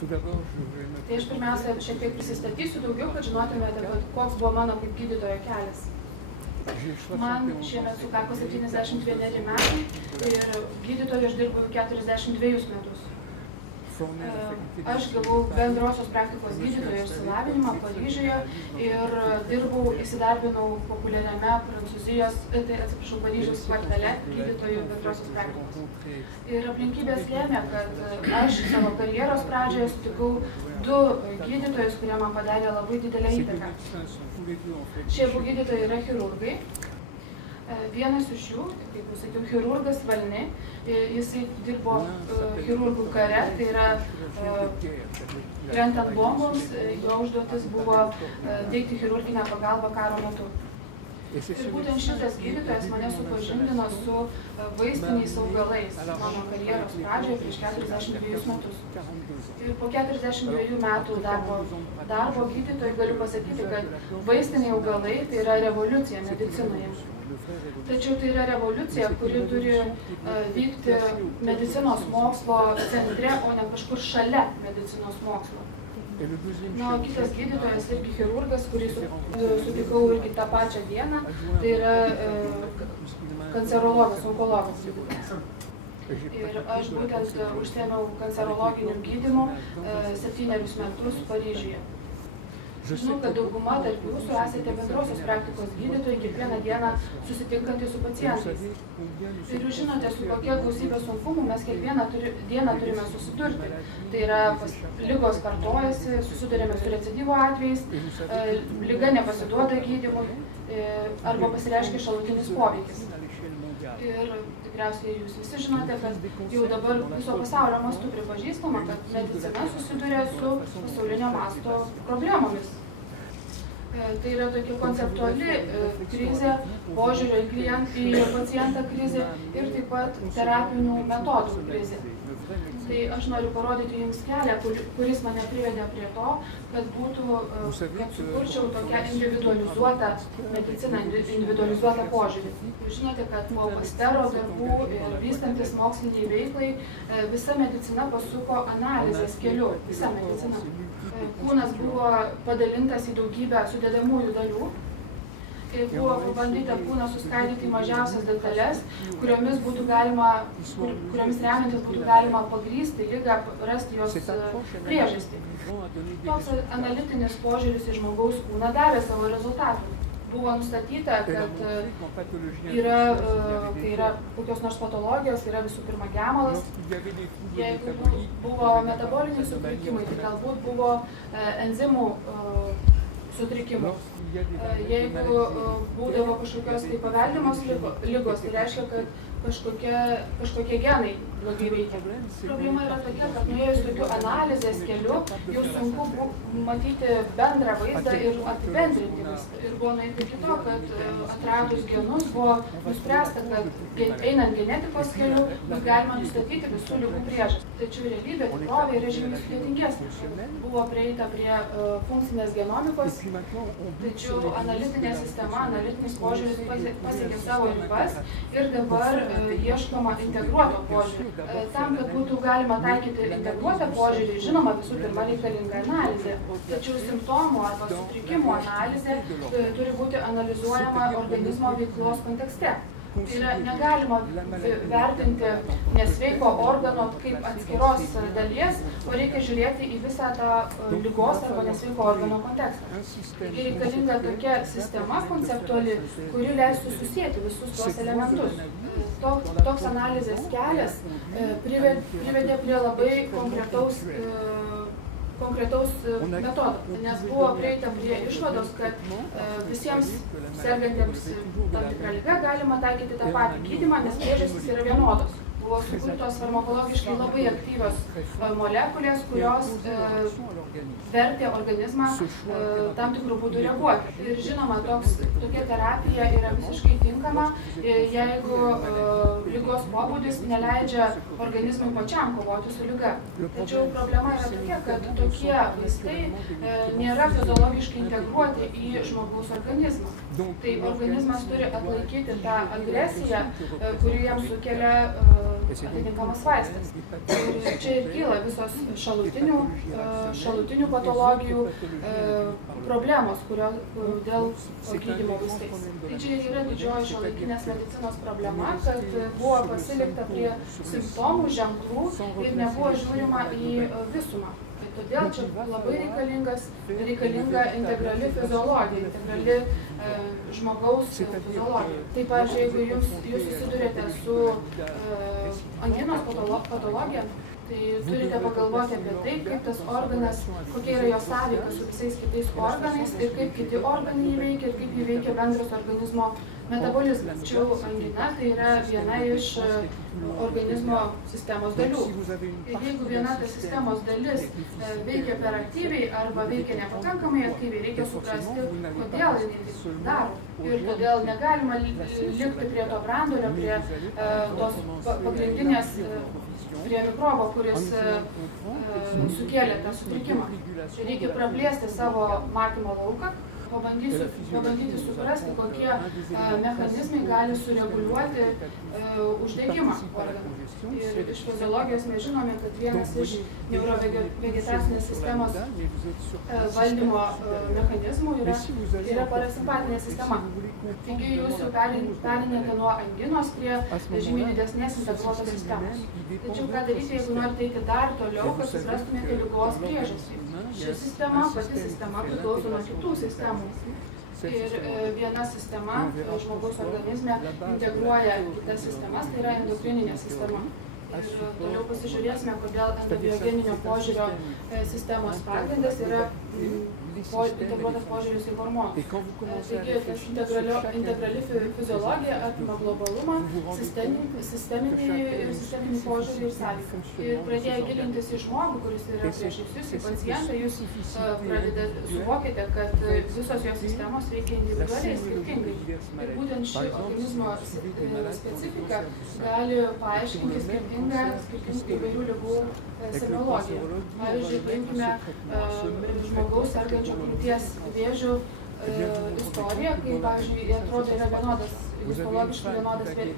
Tai aš pirmiausia šiek tiek prisistatysiu daugiau, kad žinotumėte, koks buvo mano kaip gydytojo kelias. Man šiemet sukako 71 metai ir gydytoju aš dirbu 42 metus. Aš gavau bendrosios praktikos gydytojo išsilavinimą Paryžiuje ir įsidarbinau populiariame Paryžiaus kvartale gydytojų bendrosios praktikos. Ir aplinkybės lėmė, kad aš savo karjeros pradžioje sutikau du gydytojus, kurie man padarė labai didelę įtaką. Šie abu gydytojai yra chirurgai. Vienas iš jų, kaip jau sakiau, chirurgas Valni, jisai dirbo chirurgų kare, tai yra krentant bomboms, jo užduotis buvo teikti chirurginę pagalbą karo metu. Ir būtent šitas gydytojas mane supažindino su vaistiniais augalais mano karjeros pradžioje prieš 42 metus. Ir po 42 metų darbo gydytojui galiu pasakyti, kad vaistiniai augalai tai yra revoliucija medicinoje. Tačiau tai yra revoliucija, kuri turi vykti medicinos mokslo centre, o ne kažkur šalia medicinos mokslo. Na, o kitas gydytojas irgi chirurgas, kurį sutikau irgi tą pačią dieną, tai yra kancerologas, onkologas gydytojas. Ir aš būtent užsiėmiau kancerologiniu gydymu 7 metus Paryžiuje. Žinau, kad dauguma tarp jūsų esate bendrosios praktikos gydytojai, kiekvieną dieną susitinkantys su pacientais. Ir jūs žinote, su kokia gausybė sunkumų mes kiekvieną dieną turime susidurti. Tai yra, ligos kartojasi, susidurėme su recidyvo atvejais, liga nepasiduoda gydymui arba pasireiškia šalutinis poveikis. Ir tikriausiai jūs visi žinote, kad jau dabar viso pasaulio mastu pripažįstama, kad medicina susiduria su pasaulinio masto problemomis. Tai yra tokia konceptuali krizė, požiūrio į pacientą krizė ir taip pat terapinių metodų krizė. Tai aš noriu parodyti jums kelią, kuris mane privedė prie to, kad sukurčiau tokią individualizuotą mediciną, individualizuotą požiūrį. Jūs žinote, kad po Pastero darbų ir vystantis moksliniai veiklai visa medicina pasuko analizės keliu, visa medicina. Kūnas buvo padalintas į daugybę sudedamųjų dalių. Buvo pabandyta kūną suskaidyti į mažiausias detalės, kuriomis remiantis būtų galima pagrįsti ligą, rasti jos priežastį. Toks analitinis požiūris į žmogaus kūną davė savo rezultatų. Buvo nustatyta, kad kai yra kokios nors patologijos, yra visų pirma gemalas. Jeigu buvo metaboliniai sutrikimai, tai galbūt buvo enzimų sutrikimų. Jeigu būdavo kažkokios tai paveldimos ligos, tai reiškia, kad kažkokie genai blogai veikia. Problema yra tokia, kad nuėjus tokiu analizės keliu, jau sunku matyti bendrą vaizdą ir apibendrinti viską. Ir buvo nueiti iki to, kad atradus genus buvo nuspręsta, kad einant genetikos keliu bus galima nustatyti visų ligų priežastį. Tačiau realybė, tikrovė yra žymiai sudėtingesnė. Buvo prieita prie funkcinės genomikos, tačiau analitinė sistema, analitinis požiūris pasiekė savo ribas ir dabar ieškoma integruoto požiūrį. Tam, kad būtų galima taikyti integruotą požiūrį, žinoma, visų pirma reikalinga analizė. Tačiau simptomų arba sutrikimų analizė turi būti analizuojama organizmo veiklos kontekste. Tai yra, negalima vertinti nesveiko organo kaip atskiros dalies, o reikia žiūrėti į visą tą ligos arba nesveiko organo kontekstą. Taigi reikalinga tokia sistema konceptuali, kuri leistų susieti visus tuos elementus. Toks analizės kelias privedė prie labai konkretaus metodo, nes buvo prieita prie išvados, kad visiems sergantiems tam tikrą ligą galima taikyti tą patį gydymą, nes priežastys yra vienodos. Buvo sukurtos farmakologiškai labai aktyvios molekulės, kurios vertė organizmą tam tikrų būdų reaguoti. Ir žinoma, tokia terapija yra visiškai tinkama, jeigu ligos pobūdis neleidžia organizmui pačiam kovoti su liga. Tačiau problema yra tokia, kad tokie vaistai nėra fiziologiškai integruoti į žmogaus organizmą. Tai organizmas turi atlaikyti tą agresiją, kuri jam sukelia atitinkamas vaistas. Ir čia ir kyla visos šalutinių patologijų problemos, dėl gydymo vaistais. Tai čia yra didžioji šiuolaikinės medicinos problema, kad buvo pasilikta prie simptomų, ženklų ir nebuvo žiūrima į visumą. Todėl čia labai reikalinga integrali fiziologija, integrali žmogaus fiziologija. Tai, pavyzdžiui, jeigu jūs susidurėte su anginos patologija, tai turite pagalvoti apie tai, kaip tas organas, kokia yra jo sąveika su visais kitais organais ir kaip kiti organai jį veikia ir kaip jį veikia bendras organizmo metabolizmas. Čia angina tai yra viena iš organizmo sistemos dalių. Ir jeigu viena ta sistemos dalis veikia per aktyviai arba veikia nepakankamai aktyviai, reikia suprasti, kodėl jinai taip daro. Ir todėl negalima likti prie to branduolio, prie tos pagrindinės, prie mikrobo, kuris sukėlė tą sutrikimą. Reikia praplėsti savo matymo lauką, pabandyti suprasti, kokie mechanizmai gali sureguliuoti uždegimą organų. Ir iš fiziologijos mes žinome, kad vienas iš neurovegetacinės sistemos valdymo mechanizmų yra parasimpatinė sistema. Taigi jūs jau perinate nuo anginos prie žymiai didesnės integruotos sistemos. Tačiau ką daryti, jeigu norite eiti dar toliau, kad suprastumėte ligos priežastį. Ši sistema, pati sistema priklauso nuo kitų sistemų. Ir viena sistema žmogaus organizme integruoja kitas sistemas, tai yra endokrininė sistema. Ir toliau pasižiūrėsime, kodėl endobiogeninio požiūrio sistemos pagrindas yra integruotas požiūris į hormonus. Taigi, tas integrali fiziologija apima globalumą, sisteminį požiūrį ir sąveiką. Ir pradėję gilintis į žmogų, kuris yra priešais jūs, į pacientą, jūs suvokite, kad visos jos sistemos veikia individualiai, skirtingai. Ir būtent ši organizmo specifika gali paaiškinti skirtingą įvairių ligų semiologiją. Pavyzdžiui, paimkime žmogaus sergančio krūties vėžių istoriją, kai, pavyzdžiui, jie atrodo yra vienodas, histologiškai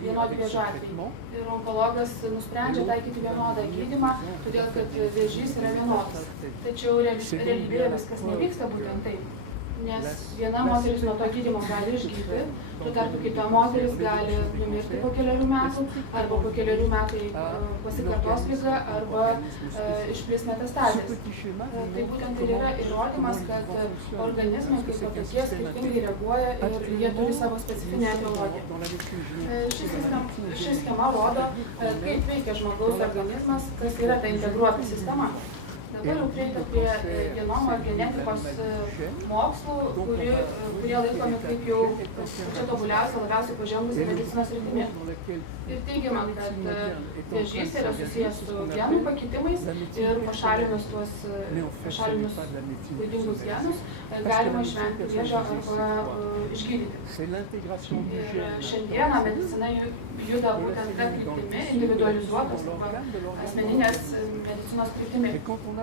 vienodi vėžio atvejai. Ir onkologas nusprendžia taikyti vienodą gydymą, todėl kad vėžys yra vienodas. Tačiau realybėje viskas nevyksta būtent taip. Nes viena moteris nuo to gydymo gali išgyti, tuo tarpu kita moteris gali numirti po keliarių metų, arba po keliarių metų pasikartos liga, arba išplis metastazės. Tai būtent ir yra įrodymas, kad organizmai kaip tokie skirtingai reaguoja ir jie turi savo specifinę etiologiją. Ši schema rodo, kaip veikia žmogaus organizmas, kas yra ta integruota sistema. Dabar jau prieita prie genomo ir genetikos mokslų, kurie laikomi kaip jau čia tobuliausia, labiausiai pažengusi medicinos sritimi. Ir teigiama, kad vėžys yra susijęs su genų pakitimais ir pašalinus klaidingus genus galima išvengti vėžio arba išgydyti. Ir šiandieną medicina juda būtent ta kryptimi, individualizuotos arba asmeninės medicinos kryptimi.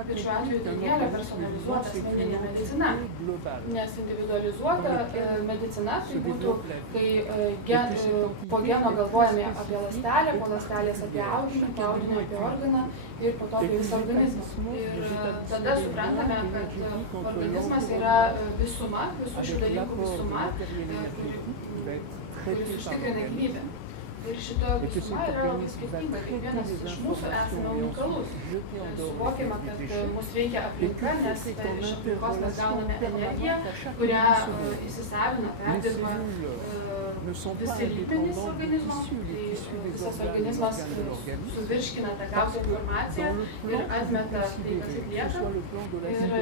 Ir šiuo atveju tai nėra personalizuota asmeninė medicina, nes individualizuota medicina tai būtų, kai po geno galvojame apie ląstelę, po ląstelės apie audinį, po audinio apie organą ir po to apie visą organizmą. Ir tada suprantame, kad organizmas yra visuma, visų šių dalykų visuma, kuris užtikrina gyvybę. Ir šito visuma yra labai skirtinga, kiekvienas iš mūsų esame unikalus. Suvokiame, kad mus veikia aplinka, nes iš aplinkos mes gauname energiją, kurią įsisavina, perdirba visi lygmenys organizmo. Visas organizmas suvirškina tą gautą informaciją ir atmeta tai, kas atlieka.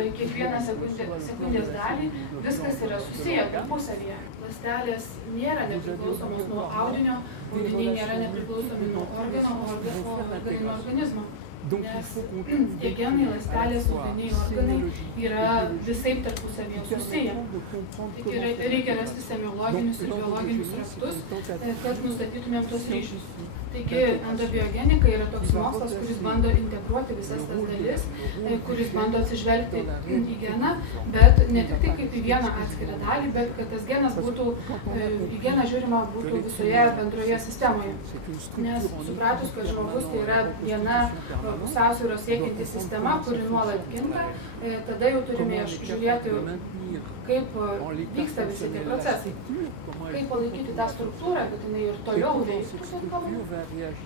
Ir kiekvieną sekundės dalį viskas yra susiję tarpusavyje. Ląstelės nėra nepriklausomos nuo audinio, audiniai nėra nepriklausomi nuo organo, organai nuo organizmo. Nes tie genai, ląstelės, audiniai, organai yra visaip tarpusavyje susiję. Tik reikia rasti semiologinius ir biologinius raktus, kad nustatytumėm tos ryšius. Taigi, endobiogenika yra toks mokslas, kuris bando integruoti visas tas dalis, kuris bando atsižvelgti į geną, bet ne tik tai kaip į vieną atskirą dalį, bet kad tas genas būtų, į geną žiūrima būtų visoje bendroje sistemoje. Nes supratus, kad žmogus tai yra viena pusiausvyros siekianti sistema, kuri nuolat kinta, tada jau turime žiūrėti, kaip vyksta visi tie procesai. Kaip palaikyti tą struktūrą, kad jinai ir toliau veiktų,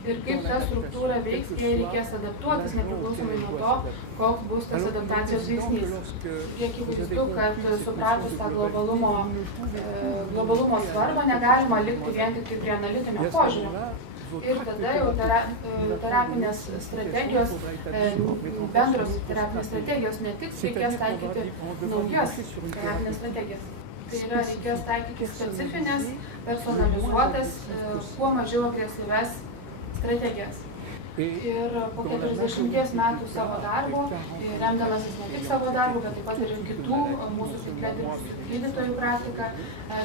ir kaip ta struktūra veiks, kai reikės adaptuotis, nepriklausomai nuo to, koks bus tas adaptacijos veiksnys. Kiek įvaizdu, kad supratus tą globalumo svarbą negalima likti vien tik prie analitinio požiūrio. Ir tada jau terapinės strategijos, bendros terapinės strategijos ne tik reikės taikyti naujas terapinės strategijas. Tai yra reikės taikyti specifines, personalizuotas, kuo mažiau agresyves strategijas. Ir po 40 metų savo darbo, remdamasis ne tik savo darbo, bet taip pat ir kitų mūsų cikle gydytojų praktiką,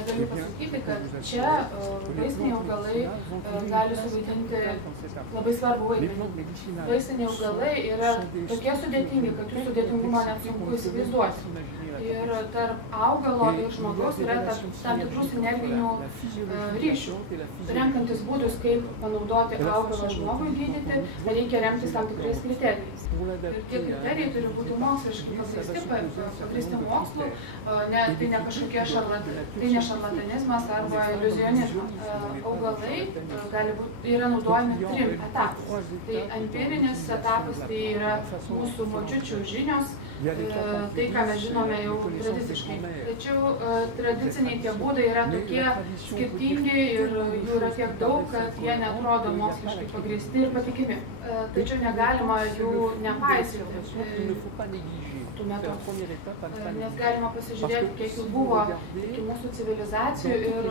galiu pasakyti, kad čia vaistiniai augalai gali suvaidinti labai svarbu vaidmenį. Vaistiniai augalai yra tokie sudėtingi, kad jų sudėtingumą net sunku įsivaizduoti. Ir tarp augalo ir žmogaus yra tam tikrų sinerginių ryšių. Renkantis būdus, kaip panaudoti augalą žmogui gydyti, reikia remtis tam tikrais kriterijais. Ir tie kriterijai turi būti moksliškai pagrįsti mokslu, tai ne kažkokie šarlatanizmas arba iliuzionizmas. Augalai yra naudojami 3 etapais. Tai empirinis etapas tai yra mūsų močiučių žinios, tai, ką mes žinome jau tradiciškai. Tačiau tradiciniai tie būdai yra tokie skirtingi ir jų yra tiek daug, kad jie neatrodo moksliškai pagrįsti ir patikimi. Tačiau negalima jų nepaisyti tų metodų. Nes galima pasižiūrėti, kiek jų buvo iki mūsų civilizacijų ir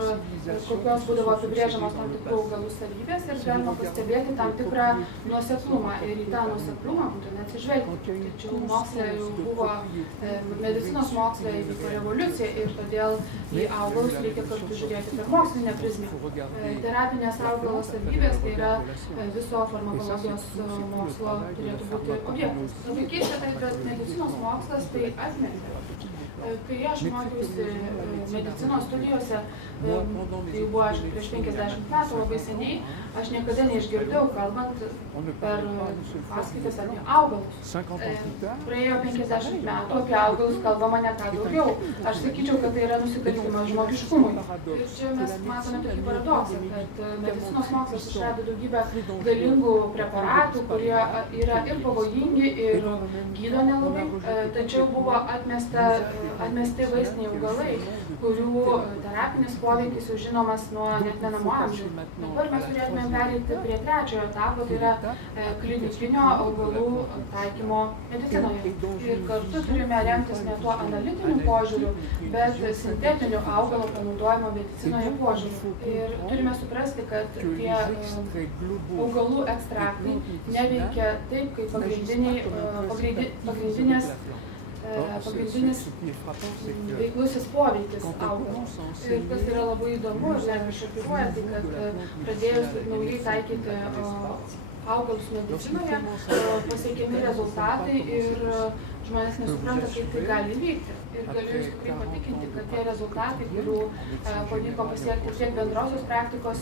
kokios būdavo apibrėžiamos tam tikrų augalų savybės ir galima pastebėti tam tikrą nuoseklumą. Ir į tą nuoseklumą būtent atsižvelgti. Tačiau moksle jau buvo medicinos moksle įvyko revoliucija ir todėl į augalus reikia kartu žiūrėti per mokslinę prizmę. Terapinės augalo savybės tai yra viso farmakologijos mokslo turėtų būti objektas. Labai keista, kad medicinos mokslas tai atmetė. Kai aš mokiausi medicinos studijose, tai buvo prieš 50 metų, labai seniai, aš niekada neišgirdau, kalbant per paskaitas apie augalus. Praėjo 50 metų, apie augalus kalbama ne ką daugiau. Aš sakyčiau, kad tai yra nusikaltimas žmogiškumui. Ir čia mes matome tokį paradoksą, kad medicinos mokslas išrado daugybę galingų preparatų, kurie yra ir pavojingi, ir gydo nelabai, tačiau buvo atmesti vaistiniai augalai, kurių terapinis poveikis jau žinomas nuo net menamų amžių. Dabar mes turėtume pereiti prie 3 etapo, tai yra klinikinio augalų taikymo medicinoje. Ir kartu turime remtis ne tuo analitiniu požiūriu, bet sintetiniu augalo panaudojimo medicinoje požiūriu. Ir turime suprasti, kad tie augalų ekstraktai neveikia taip, kaip pagrindinis veiklusis poveikis augalo. Ir kas yra labai įdomu ir netgi šokiruoja, tai kad pradėjus naujai taikyti augalus medicinoje, pasiekiami rezultatai ir žmonės nesupranta, kaip tai gali vykti. Ir galiu jūs tikrai patikinti, kad tie rezultatai, kurių pavyko pasiekti tiek bendrosios praktikos,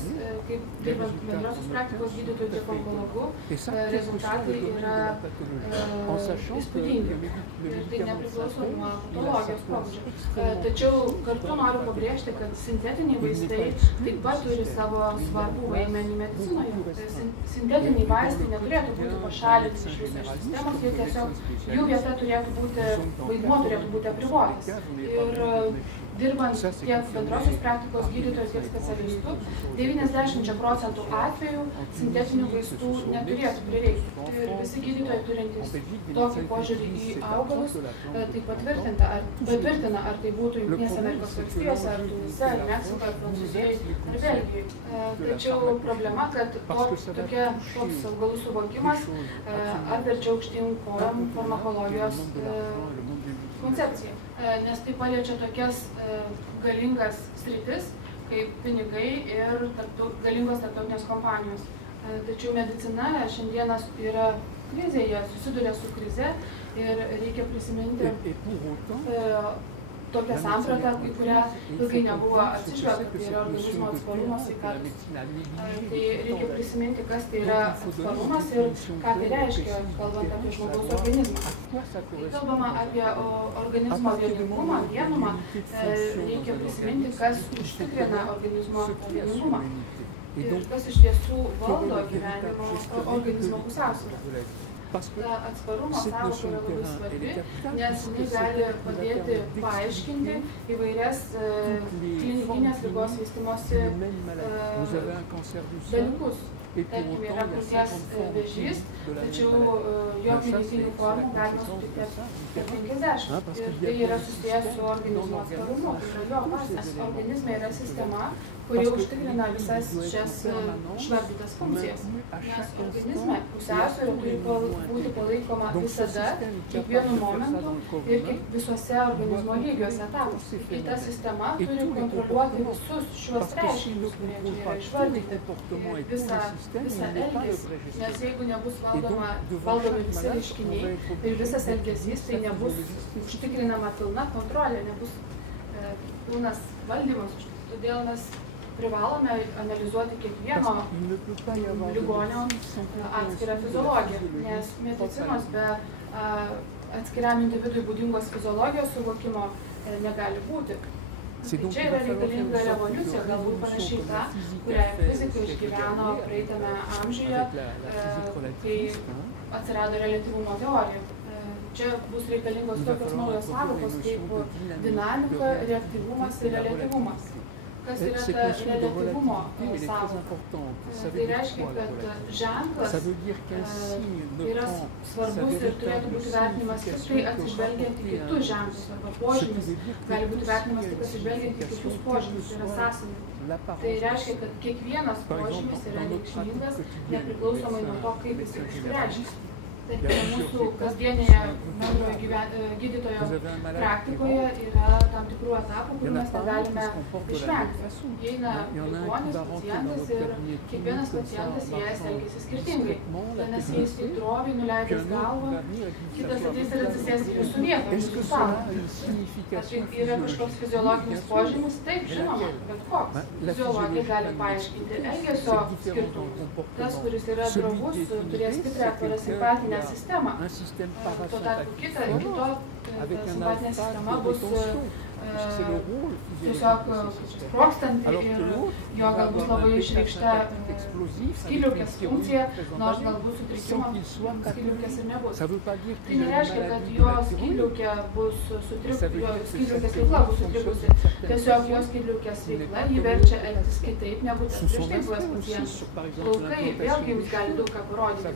kaip dirbant bendrosios praktikos gydytojų, tiek onkologų, rezultatai yra įspūdingi. Ir tai nepriklauso nuo patologijos pobūdžio. Tačiau kartu noriu pabrėžti, kad sintetiniai vaistai taip pat turi savo svarbų vaidmenį medicinoje. Sintetiniai vaistai neturėtų būti pašalinti iš visos sistemos, jie tiesiog jų vieta turėtų būti, vaidmuo turėtų būti apribotas. Ir dirbant tiek bendrosios praktikos gydytojų, tiek specialistų, 90% atvejų sintetinių vaistų neturėtų prireikti. Ir visi gydytojai turintys tokį požiūrį į augalus, tai patvirtina, ar tai būtų Jungtinėse Amerikos valstijose, ar Tunise, ar Meksikoje, ar Prancūzijoje, ar Belgijoje. Tačiau problema, kad toks augalų suvokimas apverčia aukštyn kojom farmakologijos koncepciją, nes tai paliečia tokias galingas sritis, kaip pinigai ir galingos tarptautinės kompanijos. Tačiau medicina šiandieną yra krizėje, susiduria su krize ir reikia prisiminti tokią sampratą, į kurią ilgai nebuvo atsižvelgta, tai yra organizmo atsparumo sveikatos. Tai reikia prisiminti, kas tai yra atsparumas ir ką tai reiškia, kalbant apie žmogaus organizmą. Kai kalbama apie organizmo vieningumą, vienumą, reikia prisiminti, kas užtikrina organizmo vieningumą. Ir kas iš tiesų valdo gyvenimo organizmo pusiausvyrą. Ta atsparumo sąvoka yra labai svarbi, nes jinai gali padėti paaiškinti įvairias klinikinės ligos vystymosi dalykus. Tarkim, yra krūties vėžys, tačiau jo klinikinių formų galima sutikti apie 50. Ir tai yra susijęs su organizmo atsparumu. Tai yra jo pasas. Organizme yra sistema, kuri užtikrina visas šias išvardytas funkcijas. Nes organizme pusiausvyrė turi būti palaikoma visada, kiekvienu momentu ir visuose organizmo lygiuose etapuose. Ir ta sistema turi kontroliuoti visus šiuos reiškinius, kurie čia yra išvardyti. Visą elgesį, nes jeigu nebus valdomi visi reiškiniai ir visas elgesys, tai nebus užtikrinama pilna kontrolė, nebus pilnas valdymas. Todėl mes privalome analizuoti kiekvieno ligonio atskirą fiziologiją, nes medicinos be atskiriam individui būdingos fiziologijos suvokimo negali būti. Tai čia yra reikalinga revoliucija, galbūt panašiai ta, kurią fizikai išgyveno praeitame amžiuje, kai atsirado reliatyvumo teorija. Čia bus reikalingos tokios naujos sąvokos kaip dinamika, reaktyvumas ir reliatyvumas. Kas yra ta reliatyvumo sąvoka? Tai reiškia, kad ženklas yra svarbus ir turėtų būti vertinimas tik tai atsižvelgiant į kitus ženklus arba požymis. Gali būti vertinimas tik atsižvelgiant į kitus požymis, tai yra sąsajų. Tai reiškia, kad kiekvienas požymis yra reikšmingas, nepriklausomai nuo to, kaip jis išreiškia. Tarkime, mūsų kasdienėje bendrojo gydytojo praktikoje yra tam tikrų etapų, kur mes negalime išvengti. Įeina ligonis, pacientas ir kiekvienas pacientas jas elgiasi skirtingai. Vienas eis į drovį, nuleidęs galvą, kitas ateis ir atsisės į jūsų vietą, jūsų stalą. Tai yra kažkoks fiziologinis požymis, taip, žinoma, bet koks. Fiziologija gali paaiškinti elgesio skirtumus. Tas, kuris yra drovus, turės stiprią parasimpatinę sistemą. Tuo tarpu kita simpatinė sistema bus tiesiog sprogstanti ir jo galbūt labai išreikšta skydliaukės funkcija, nors galbūt sutrikimo skydliaukės ir nebus. Tai nereiškia, kad jo skydliaukė bus skydliaukės veikla bus sutrikusi. Tiesiog jo skydliaukės veikla jį verčia elgtis kitaip negu prieš tai buvęs pacientas. Plaukai vėlgi jums gali daug ką parodyti,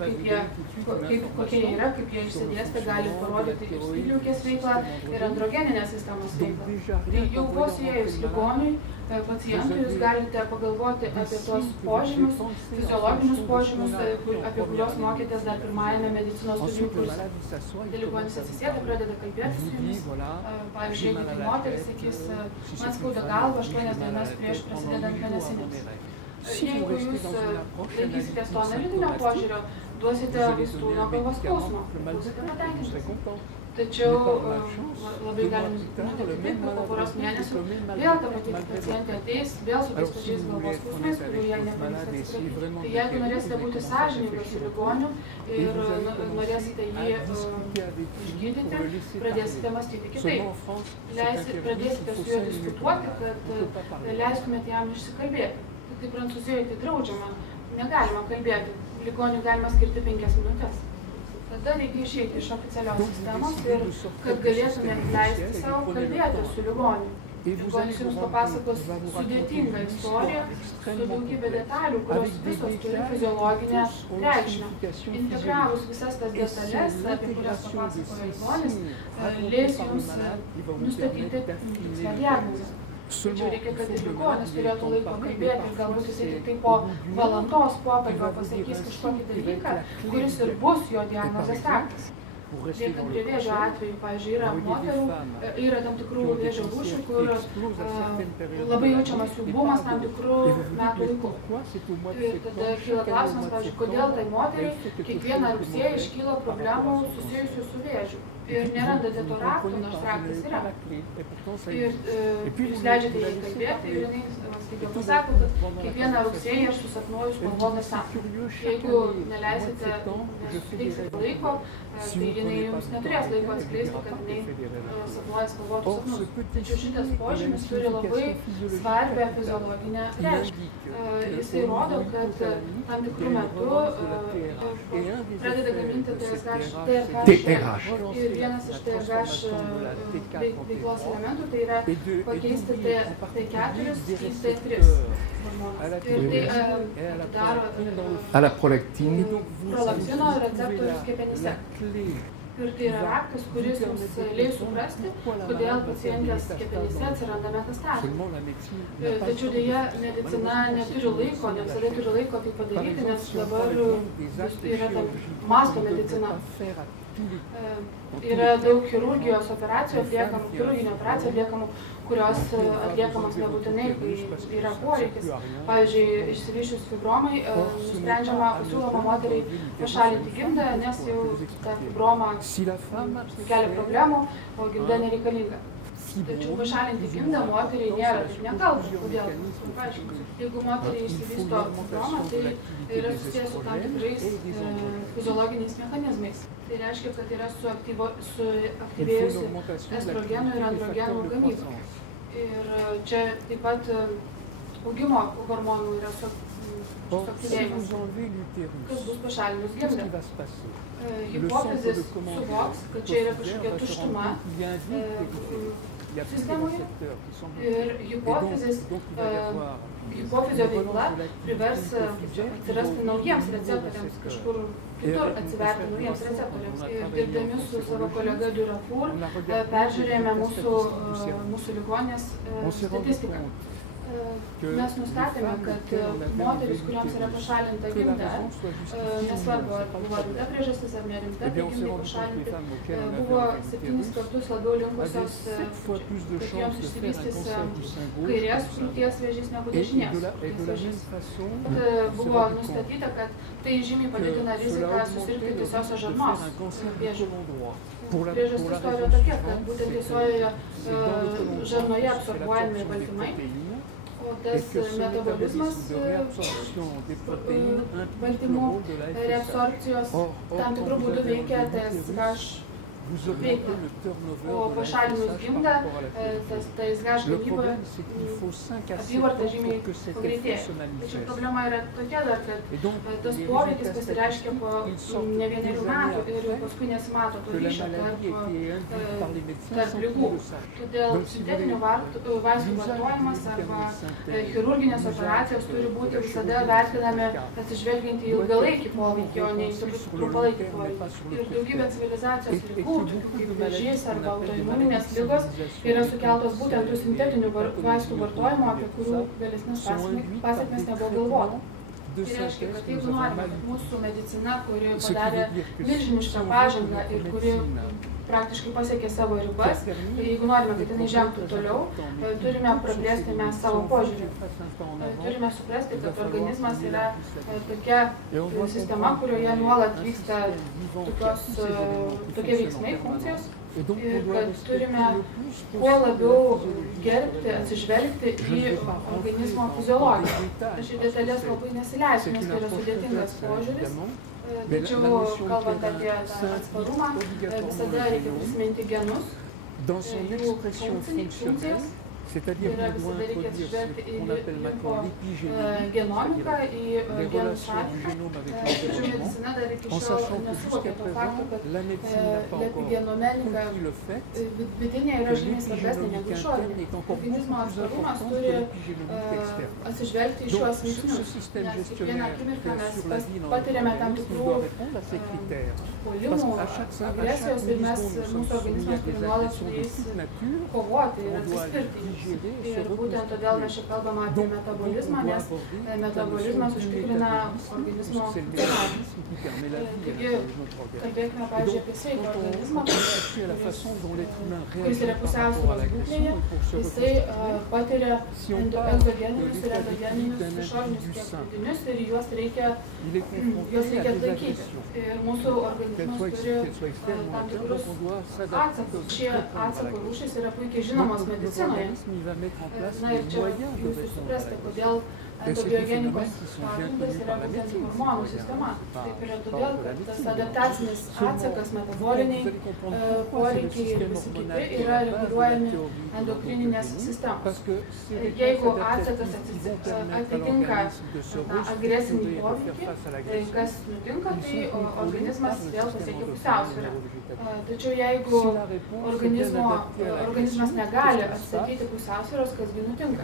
kokie jie yra, kaip jie išsidėstę, gali parodyti ir skydliaukės veiklą, ir androgeninės sistemos veiklą. Tai jau vos įėjus ligoniui, pacientui, jūs galite pagalvoti apie tuos požymius, fiziologinius požymius, apie kuriuos mokėtės dar pirmajame medicinos studijų kurse. Tai ligonis atsisėda, pradeda kalbėti su jumis. Pavyzdžiui, jeigu tai moteris sakys, man skauda galva 8 dienas prieš prasidedant mėnesinėms. Jeigu jūs laikysitės to analitinio požiūrio, duosite vaistų nuo galvos skausmo, būsite patenkintas. Tačiau labai gali nutikti, kad po poros mėnesių vėl ta pati pacientė ateis, vėl su tais pačiais galvos skausmais, kurių jai nepavyks atsikratyti. Tai jeigu norėsite būti sąžiningai su ligoniu ir norėsite jį išgydyti, pradėsite mąstyti kitaip. Pradėsite su juo diskutuoti, kad leistumėte jam išsikalbėti. Tai Prancūzijoje tai draudžiama, negalima kalbėti, ligoniui galima skirti 5 minutės. Tada reikia išeiti iš oficialios sistemos ir kad galėtume leisti savo kalbėti su ligoniu. Ligonis jums papasakos sudėtingą istoriją su daugybė detalių, kurios visos turi fiziologinę reikšmę. Integravus visas tas detalės, apie kurias papasakojo ligonis, leis jums nustatyti tikslą diagnozę. Tačiau reikia, kad ir ligonis turėtų laiko kalbėti ir galbūt jisai tik tai po valandos pokalbio pasakys kažkokį dalyką, kuris ir bus jo diagnozės raktas. liekant prie vėžio atveju, pavyzdžiui, yra moterų, yra tam tikrų vėžio rūšių, kur labai jaučiamas jų bumas tam tikrų metų laikų. Ir tada kyla klausimas, pavyzdžiui, kodėl tai moteriai kiekvieną rugsėjį iškyla problemų susijusių su vėžiu. Ir neranda to raktų, nors raktas yra. Ir jūs leidžiate jai kalbėti ir jinai staiga pasako, kad kiekvieną rugsėjį aš susapnuoju spalvotą sapną. Jeigu neleisite, nesuteiksite laiko, tai jinai jums neturės laiko atskleisti, kad jinai sapnuoja spalvotus sapnus. Tačiau šitas požymis turi labai svarbią fiziologinę reikšmę. Jisai rodo, kad tam tikrų metų pradeda gaminti TRH. Ir vienas iš TRH veiklos elementų tai yra pakeisti T4 į T3 hormoną. Ir tai daro prolaktino receptorius kepenyse. Ir tai yra raktas, kuris jums leis suprasti, kodėl pacientės kepenyse atsiranda metastazė. Tačiau dėja medicina neturi laiko, ne visada turi laiko tai padaryti, nes dabar yra ta masto medicina. Yra daug chirurgijos operacijų atliekamų, kurios atliekamos nebūtinai, kai yra poreikis. Pavyzdžiui, išsivysčius fibromai, siūloma moteriai pašalinti gimdą, nes jau ta fibroma kelia problemų, o gimda nereikalinga. Tačiau pašalinti gimdą moteriai nėra taip nekalba. Kodėl? Jeigu moteriai išsivysto fibroma, tai yra susijęs su tam tikrais fiziologiniais mechanizmais. Tai reiškia, kad yra suaktyvėjusi estrogenų ir androgenų gamyba. Ir čia taip pat augimo hormonų yra suaktyvėjimas. Kas bus pašalinus gimdą? Hipofizis suvoks, kad čia yra kažkokia tuštuma sistemoje ir hipofizio veikla privers atsirasti naujiems receptoriams, kažkur kitur atsiverti naujiems receptoriams. Ir dirbdami su savo kolega Dufour peržiūrėjome mūsų ligoninės statistiką. Mes nustatėme, kad moteris, kuriams yra pašalinta gimda, nesvarbu, ar buvo rimta priežastis ar nerimta, tai gimdai pašalinti, buvo 7 kartus labiau linkusios, kad joms išsivystys kairės krūties vėžys negu dešinės krūties vėžys. Buvo nustatyta, kad tai žymiai padidina riziką susirgti tiesiosios žarnos vėžiu. Priežastis to yra tokia, kad būtent tiesiojoje žarnoje absorbuojami baltymai, o tas metabolizmas baltymų reabsorpcijos tam tikrų būdų veikia TSH veiklą. O pašalinus gimdą, tas TSH gamyba apyvarta žymiai pagreitėja. Tačiau problema yra tokia dar, kad tas poveikis pasireiškia po ne vienerių metų ir paskui nesimato to ryšio tarp ligų. Todėl sintetinių vaistų vartojimas arba chirurginės operacijos turi būti visada vertinami atsižvelgiant į ilgalaikį poveikį, o ne į trumpalaikį poveikį. Ir daugybė civilizacijos ligų, kaip vėžys arba autoimuninės ligos, yra sukeltos būtent tų sintetinių vaistų vartojimo, apie kurių vėlesnės pasekmės nebuvo galvota. Tai reiškia, kad jeigu norime, kad mūsų medicina, kuri padarė milžinišką pažangą ir kuri praktiškai pasiekė savo ribas, tai jeigu norime, kad jinai žengtų toliau, turime praplėsti mes savo požiūrį. Turime suprasti, kad organizmas yra tokia sistema, kurioje nuolat vyksta tokie veiksmai, funkcijos, ir kad turime kuo labiau gerbti, atsižvelgti į organizmo fiziologiją. Aš į detalės labai nesileisiu, nes tai yra sudėtingas požiūris. Tačiau, kalbant apie atsparumą, visada reikia prisiminti genus, jų funkcijas. Yra visada reikia atsižvelgti į genomiką, į genų sąlyką. Tačiau medicina dar iki šiol nesuvokė to fakto, kad lepigenomenika vidinė yra žymiai svarbesnė negu išorinė. Organizmo atsparumas turi atsižvelgti į šiuos veiksnius, nes kiekvieną akimirką mes patiriame tam tikrų puolimų, agresijos ir mūsų organizmas turi nuolat su jais kovoti ir atsispirti. Ir būtent todėl mes čia kalbame apie metabolizmą, nes metabolizmas užtikrina organizmo funkcionavimą. Taigi, kalbėkime, pavyzdžiui, apie sveiką organizmą, kuris yra pusiausvyros būklėje, jisai patiria egzogeninius ir endogeninius išorinius tiek vidinius ir juos reikia atlaikyti. Ir mūsų organizmas turi tam tikrus atsakus. Šie atsako rūšys yra puikiai žinomos medicinoje. Na ir čia jūs suprasite, kodėl endobiogenikos pagrindas yra būtent hormonų sistema. Taip yra todėl, kad tas adaptacinis atsakas, metaboliniai poreikiai ir visi kiti yra reguliuojami endokrininės sistemos. Jeigu atsakas atitinka agresinį poveikį, tai kas nutinka, tai organizmas vėl pasiekia pusiausvyrą. Tačiau jeigu organizmas negali atsakyti pusiausvyros, kasgi nutinka.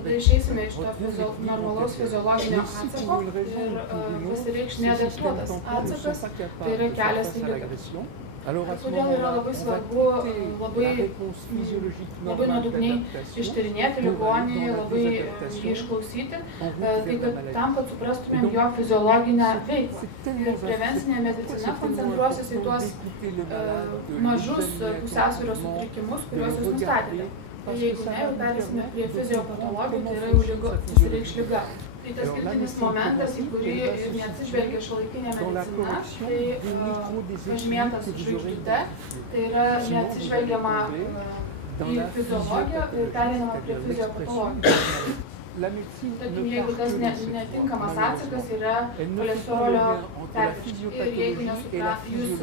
Tada išeisime iš to normalaus fiziologinio atsako ir pasireikš neadaptuotas atsakas, tai yra kelias į ligą. Todėl yra labai svarbu labai nuodugniai ištyrinėti ligonį, labai jį išklausyti, tai kad tam, kad suprastumėm jo fiziologinę veiklą. Ir prevencinė medicina koncentruosis į tuos mažus pusiausvyros sutrikimus, kuriuos jūs nustatėte. Jeigu ne, jau perėsime prie fiziopatologijų, tai yra jau pasireikš liga. Tai tas kritinis momentas, į kurį neatsižvelgia šiuolaikinė medicina, tai pažymėtas žvaigždute, tai yra neatsižvelgiama į fiziologiją ir pereinama prie fiziopatologijos. Tarkim, jeigu tas netinkamas atsakas yra cholesterolio perviršis. Ir jeigu jūs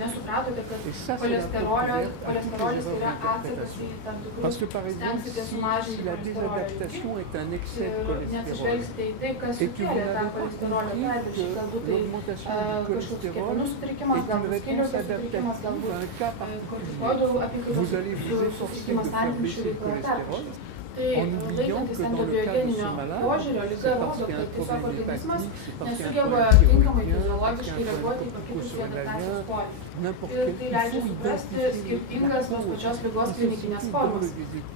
nesupratote, kad cholesterolis yra atsakas į tam tikrus, stengsite sumažinti cholesterolio lygį ir neatsižvelgsite į tai, kas sukėlė tą cholesterolio perviršį. Galbūt tai kažkoks kepenų sutrikimas, galbūt skydliaukės sutrikimas, galbūt kortikoidų apykaitos sutrikimas, antrinčių veikloje perviršis. Tai laikantis endobiogeninio požiūrio, liga rodo, kad tiesiog organizmas nesugeba tinkamai fiziologiškai reaguoti į pakitusių adaptacijos poreikius. Ir tai leidžia suprasti skirtingas tos pačios ligos klinikinės formas.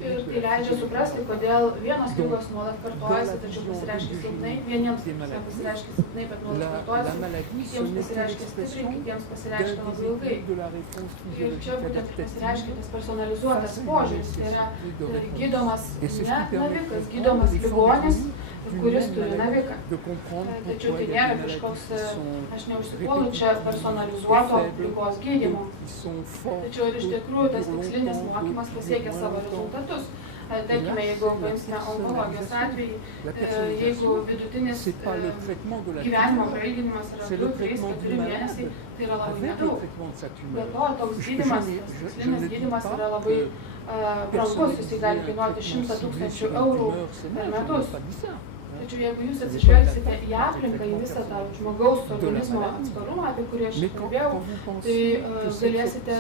Ir tai leidžia suprasti, kodėl vienos ligos nuolat kartojasi, tačiau pasireiškia silpnai, vieniems pasireiškia silpnai, bet nuolat kartojasi, kitiems pasireiškia stipriai, kitiems pasireiškia labai ilgai. Ir čia būtent pasireiškia tas personalizuotas požiūris, tai yra gydomas ne navikas, gydomas ligonis, kuris turi naviką. Tačiau tai nėra kažkoks, aš neužsipuolu čia personalizuoto ligos gydymo. Tačiau ir iš tikrųjų tas tikslinis mokymas pasiekia savo rezultatus. Tarkime, jeigu paimsime onkologijos atvejį, jeigu vidutinis gyvenimo prailginimas yra 2-3-4 mėnesiai, tai yra labai nedaug. Be to, toks gydymas, tikslinis gydymas yra labai brangus, jisai gali kainuoti 100 000 eurų per metus. Tačiau jeigu jūs atsižvelgsite į aplinką, į visą tą žmogaus organizmo atsparumą, apie kurį aš kalbėjau, tai galėsite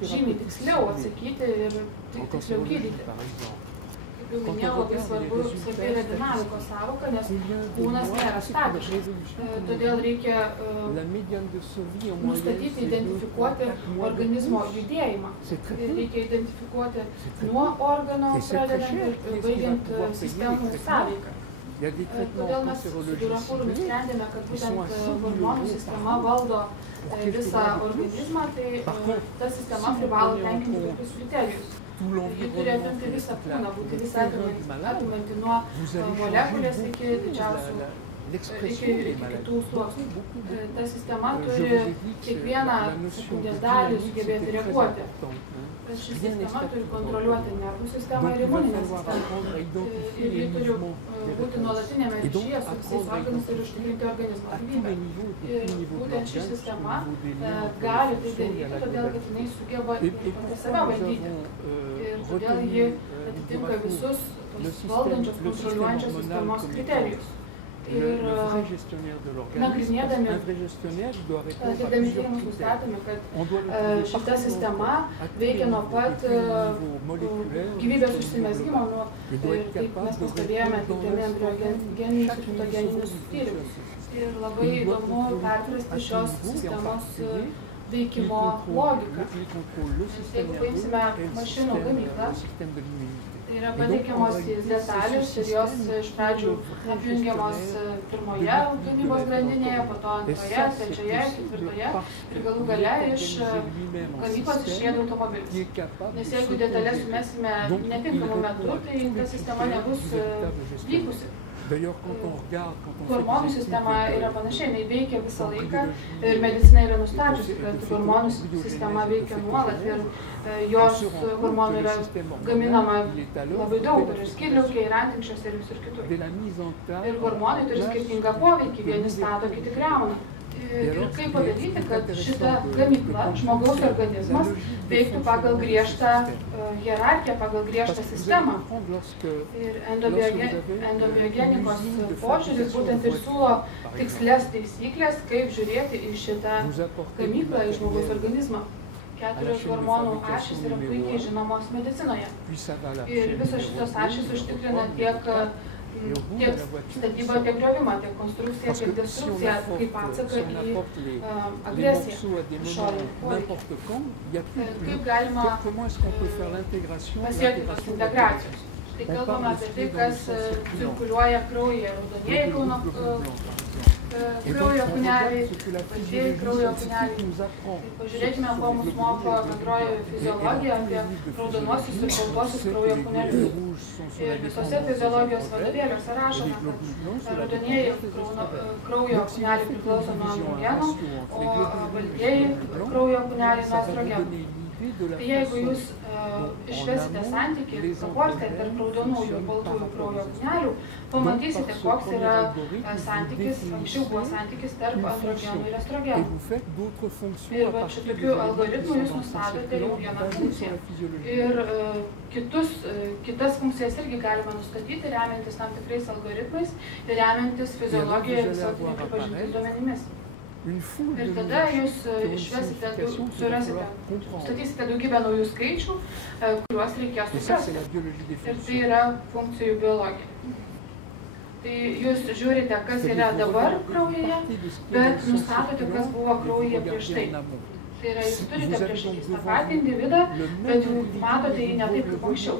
žymiai tiksliau atsakyti ir tiksliau gydyti. Kaip jau minėjau, labai svarbi yra dinamikos sąvoka, nes kūnas nėra statiškas. Todėl reikia nustatyti, identifikuoti organizmo judėjimą. Reikia identifikuoti nuo organo pradedant ir baigiant sistemų sąveiką. Todėl mes su Durafūru nusprendėme, kad būtent hormonų sistema valdo visą organizmą, tai ta sistema privalo tenkinti tokius kriterijus. Ji turi apimti visą kūną, būti visą apimanti nuo molekulės iki didžiausių, iki kitų sluoksnių. Ta sistema turi kiekvieną sekundės dalį sugebėti reaguoti. Ši sistema turi kontroliuoti nervų sistemą ir imuninę sistemą. Ir ji turi būti nuolatinėme ryšyje su visais organais ir užtikrinti organizmo gyvybę. Ir būtent ši sistema gali tai daryti, todėl kad jinai sugeba pati save valdyti. Ir todėl ji atitinka visus tos valdančios, kontroliuojančios sistemos kriterijus. Ir nagrinėdami, atlikdami tyrimus nustatome, kad šita sistema veikia nuo pat gyvybės užsimezgimo, ir kaip mes pastebėjome atlikdami embriogeninius ir fitogeninius tyrimus. Ir labai įdomu perprasti šios sistemos veikimo logiką. Nes jeigu paimsime mašinų gamyklą, tai yra pateikiamos detalės ir jos iš pradžių apjungiamos pirmoje gamybos grandinėje, po to antroje, trečioje, ketvirtoje ir galų gale iš gamyklos išrieda automobilis. Nes jeigu detalės sumesime netinkamu metu, tai ta sistema nebus vykusi. Hormonų sistema yra panašiai, jinai veikia visą laiką ir medicina yra nustačiusi, kad hormonų sistema veikia nuolat ir jos hormonų yra gaminama labai daug, ir skydliaukėje, ir antinkščiuose, ir visur kitur. Ir hormonai turi skirtingą poveikį, vieni stato, kiti griauna. Ir kaip padaryti, kad šita gamykla, žmogaus organizmas, veiktų pagal griežtą hierarchiją, pagal griežtą sistemą. Ir endobiogenikos požiūris būtent ir siūlo tikslės taisyklės, kaip žiūrėti į šitą gamyklą, į žmogaus organizmą. 4 hormonų ašys yra puikiai žinomos medicinoje. Ir visos šitos ašys užtikrina tiek statybą, tiek griovimą, tiek konstrukciją, tiek destrukciją, kaip atsaką į agresiją išorinį poveikį. Kaip galima pasiekti tos integracijos? Tai kalbame apie tai, kas cirkuliuoja kraujyje, raudonieji kraujo kūneliai, baltieji kraujo kūneliai. Tai pažiūrėkime, ko mus moko bendroji fiziologija apie raudonuosius ir baltuosius kraujo kūnelius. Ir visose fiziologijos vadovėliuose rašoma, kad raudonieji kraujo kūneliai priklauso nuo androgenų, o baltieji kraujo kūneliai nuo estrogenų. Tai jeigu jūs išvesite santykį, proporciją tarp raudonųjų ir baltųjų kraujo kūnelių, pamatysite, koks yra santykis, anksčiau buvo santykis tarp androgenų ir estrogenų. Ir va šitokiu algoritmu jūs nustatote jau vieną funkciją. Ir kitas funkcijas irgi galima nustatyti, remiantis tam tikrais algoritmais ir remiantis fiziologijoje visuotinai pripažintais duomenimis. Ir tada jūs išvesite, surasite, statysite daugybę naujų skaičių, kuriuos reikės suprasti. Ir tai yra funkcijų biologija. Tai jūs žiūrite, kas yra dabar kraujyje, bet nustatote, kas buvo kraujyje prieš tai. Tai yra, jūs turite prieš akis tą patį individą, bet jau matote jį ne taip kaip anksčiau.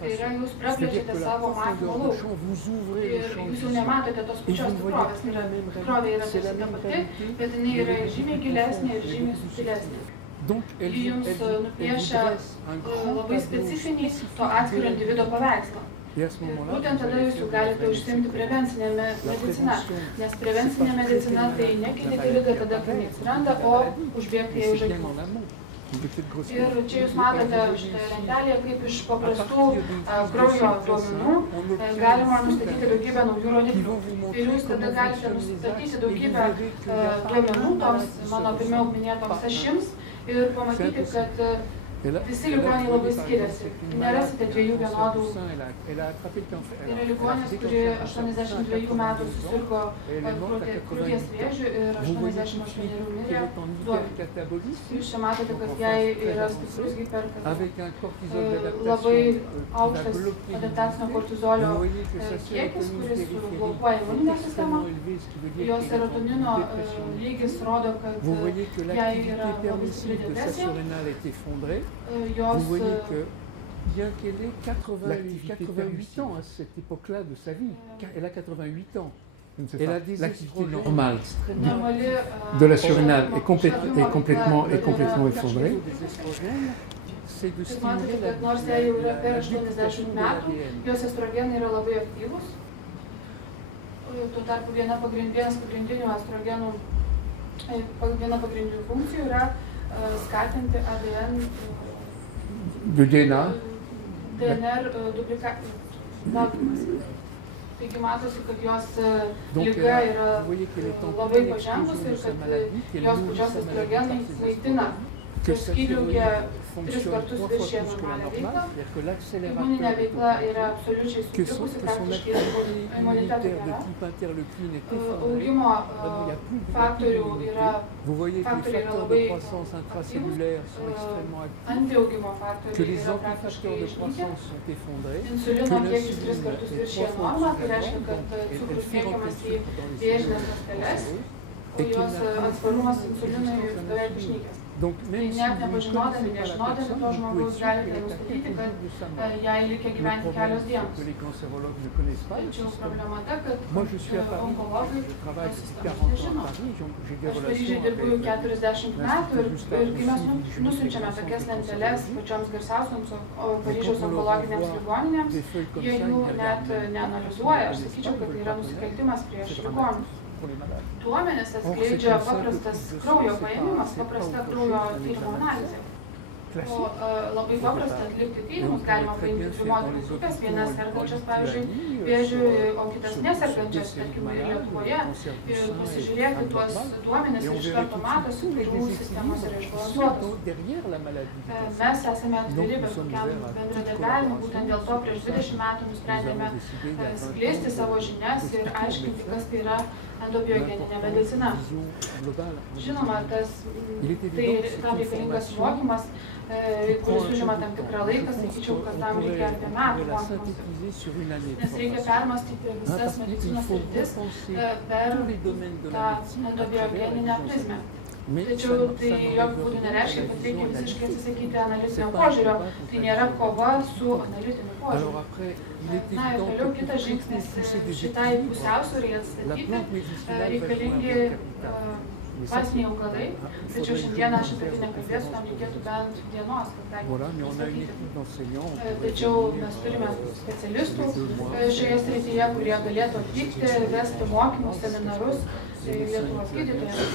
Tai yra, jūs praplečiate savo matymo lauką. Ir jūs jau nematote tos pačios tikrovės. Tai yra, tikrovė yra tarsi ta pati, bet jinai yra žymiai gilesnė ir žymiai subtilesnė. Ji jums nupiešia labai specifinį to atskiro individo paveikslą. Ir būtent tada jūs jau galite užsiimti prevencinę mediciną, nes prevencinė medicina tai negydyti ligą tada, kai neatsiranda, o užbėgti ją už akių. Ir čia jūs matote šitoje lentelėje, kaip iš paprastų kraujo duomenų galima nustatyti daugybę naujų rodiklių. Ir jūs tada galite nustatyti daugybę duomenų toms mano pirmiau minėtoms ašims ir pamatyti, kad visi ligoniai labai skiriasi. Nerasite dviejų vienodų. Yra ligonis, kuri 82 metų susirgo krūties vėžiu ir 88 mirė duomenys. Jūs čia matote, kad jai yra stiprus hiperkazas. Labai aukštas adaptacinio kortizolio kiekis, kuris blokuoja imuninę sistemą. Jos serotonino lygis rodo, kad jai yra labai stipri depresija. Vous voyez que, bien qu'elle ait 88 ans à cette époque-là de sa vie, elle a 88 ans. Elle a des l'activité normale de la surrénale est complètement effondrée. C'est de stimuler la nors jai jau yra per 80 metų, jos estrogenai yra labai aktyvus. Tuo tarpu viena pagrindinių estrogenų, viena pagrindinių funkcijų yra skatinti ADN DNR duplikavimas. Taigi matosi, kad jos liga yra labai pažengus ir kad jos pačios estrogenai maitina skydliaukę 3 kartus viršija normalią veiklą. Imuninė veikla yra absoliučiai sutrikusi, praktiškai imuniteto nėra. Augimo faktoriai yra labai aktyvus. Antiaugimo faktoriai yra praktiškai išnykę. Insulino kiekis 3 kartus viršija normą, tai reiškia, kad cukrus tiekiamas į vėžines ląsteles. o jos atsparumas insulinui beveik išnykęs. Tai net nepažinodami, nežinodami to žmogus galite nustatyti, kad jai reikia gyventi kelios dienos. Tačiau problema ta, kad onkologai sistemos nežino. Aš Paryžiuje dirbu jau 40 metų ir kai mes nusiunčiame tokias lenteles pačioms garsiausioms Paryžiaus onkologinėms ligoninėms, jie jų net neanalizuoja. Aš sakyčiau, kad tai yra nusikaltimas prieš ligonius. Duomenis atskleidžia paprastas kraujo paėmimas, paprasta kraujo tyrimo analizė. O labai paprasta atlikti tyrimus, galima paimti dvi moteris grupės, vienas sergančias, pavyzdžiui, vėžiu, o kitas nesergančias, tarkim, ir Lietuvoje, ir pasižiūrėti tuos duomenis ir iš karto matosi, kurių sistemos yra išbalansuotos. Mes esame atviri bet kokiam bendradarbiavimui, būtent dėl to prieš 20 metų nusprendėme skleisti savo žinias ir aiškinti, kas tai yra endobiogeninė medicina. Žinoma, tam reikalingas mokymas, kuris užima tam tikrą laiką, sakyčiau, kad tam reikia apie metų mokymus. Nes reikia permastyti visas medicinos sritis per tą endobiogeninę prizmę. Tačiau tai jokių būdų nereiškia, kad reikia visiškai atsisakyti analitinio požiūrio. Tai nėra kova su analitiniu požiūriu. Na ir toliau kitas žingsnis šitai pusiausvyrai atstatyti reikalingi vaistiniai augalai. Tačiau šiandieną aš apie tai nekalbėsiu, tam reikėtų bent dienos, kad galime pristatyti. Tačiau mes turime specialistų šioje srityje, kurie galėtų atvykti, vesti mokymus, seminarus Lietuvos gydytojams.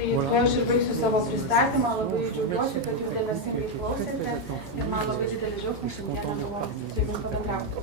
Tai tuo aš ir baigsiu savo pristatymą, labai džiaugiuosi, kad jūs dėmesingai klausėte ir man labai didelis džiaugsmas šiandieną buvo su jumis pabendrauti.